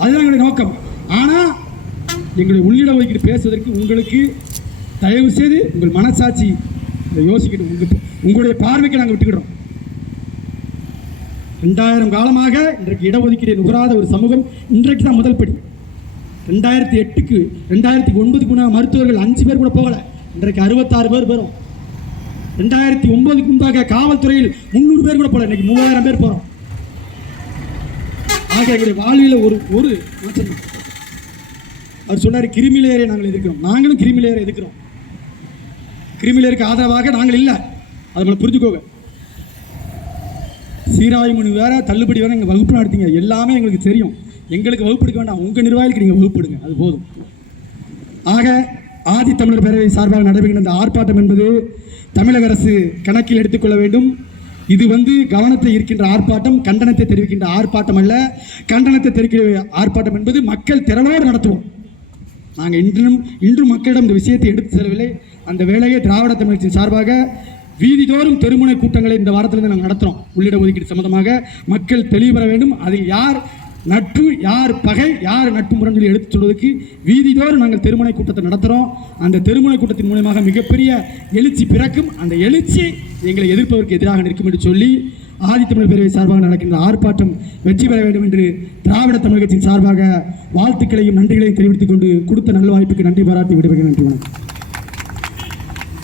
அதுதான் எங்களுடைய நோக்கம். ஆனால் எங்களுடைய உள்ளிட ஒதுக்கீடு பேசுவதற்கு உங்களுக்கு தயவு செய்து உங்கள் மனசாட்சி யோசிக்கணும். உங்களுடைய பார்வைக்கு நாங்கள் விட்டுக்கிறோம். 2000 காலமாக இன்றைக்கு இடஒதுக்கீடு நுகராத ஒரு சமூகம் இன்றைக்கு தான் முதல் படி. 2008க்கு 2009க்கு மருத்துவர்கள் 5 பேர் கூட போகல, இன்றைக்கு 66 பேர் போகிறோம். 2009க்கு முன்பாக காவல்துறையில் 300 பேர் கூட போகல, இன்னைக்கு 3000 பேர் போகிறோம். ஆக எங்களுடைய வாழ்வில் ஒரு மாற்றம். அவர் சொன்னார் கிரிமிலேயரை நாங்கள் எதிர்க்கிறோம். நாங்களும் கிரிமிலேயரை எதிர்க்கிறோம். கிரிமிலேயருக்கு ஆதரவாக நாங்கள் இல்லை, அதை நம்மளை புரிஞ்சுக்கோங்க. சீராய்வு மனு வேற, தள்ளுபடி வேற, எங்கள் வகுப்பு நடத்திங்க, எல்லாமே எங்களுக்கு தெரியும். எங்களுக்கு வகுப்பு எடுக்க வேண்டாம், உங்கள் நிர்வாகிகளுக்கு நீங்கள் வகுப்பு எடுங்க, அது போதும். ஆக ஆதித்தமிழர் பேரவை சார்பாக நடைபெறுகின்ற இந்த ஆர்ப்பாட்டம் என்பது தமிழக அரசு கணக்கில் எடுத்துக்கொள்ள வேண்டும். இது கவனத்தை இருக்கின்ற ஆர்ப்பாட்டம், கண்டனத்தை தெரிவிக்கின்ற ஆர்ப்பாட்டம் அல்ல. கண்டனத்தை தெரிவிக்கிற ஆர்ப்பாட்டம் என்பது மக்கள் திரளோடு நடத்துவோம். நாங்கள் இன்றும் மக்களிடம் இந்த விஷயத்தை எடுத்து செல்லவில்லை. அந்த வேலையை திராவிட தமிழகத்தின் சார்பாக வீதிதோறும் தெருமுனை கூட்டங்களை இந்த வாரத்திலிருந்து நாங்கள் நடத்துகிறோம். உள்ளிட ஒதுக்கீடு சம்பந்தமாக மக்கள் தெளிவு பெற வேண்டும். அதில் யார் நட்பு, யார் பகை, யார் நட்பு முரண் சொல்லி எடுத்து சொல்வதற்கு வீதிதோறும் நாங்கள் தெருமுனை கூட்டத்தை நடத்துகிறோம். அந்த தெருமுனை கூட்டத்தின் மூலமாக மிகப்பெரிய எழுச்சி பிறக்கும். அந்த எழுச்சி எங்களை எதிர்ப்பதற்கு எதிராக நிற்கும் என்று சொல்லி ஆதித்தமிழர் பேரவை சார்பாக நடக்கின்ற ஆர்ப்பாட்டம் வெற்றி பெற வேண்டும் என்று திராவிட தமிழகத்தின் சார்பாக வாழ்த்துக்களையும் நன்றிகளையும் தெரிவித்துக் கொண்டு கொடுத்த நல்ல வாய்ப்புக்கு நன்றி பாராட்டி விடுகிறேன். நன்றி, வணக்கம்.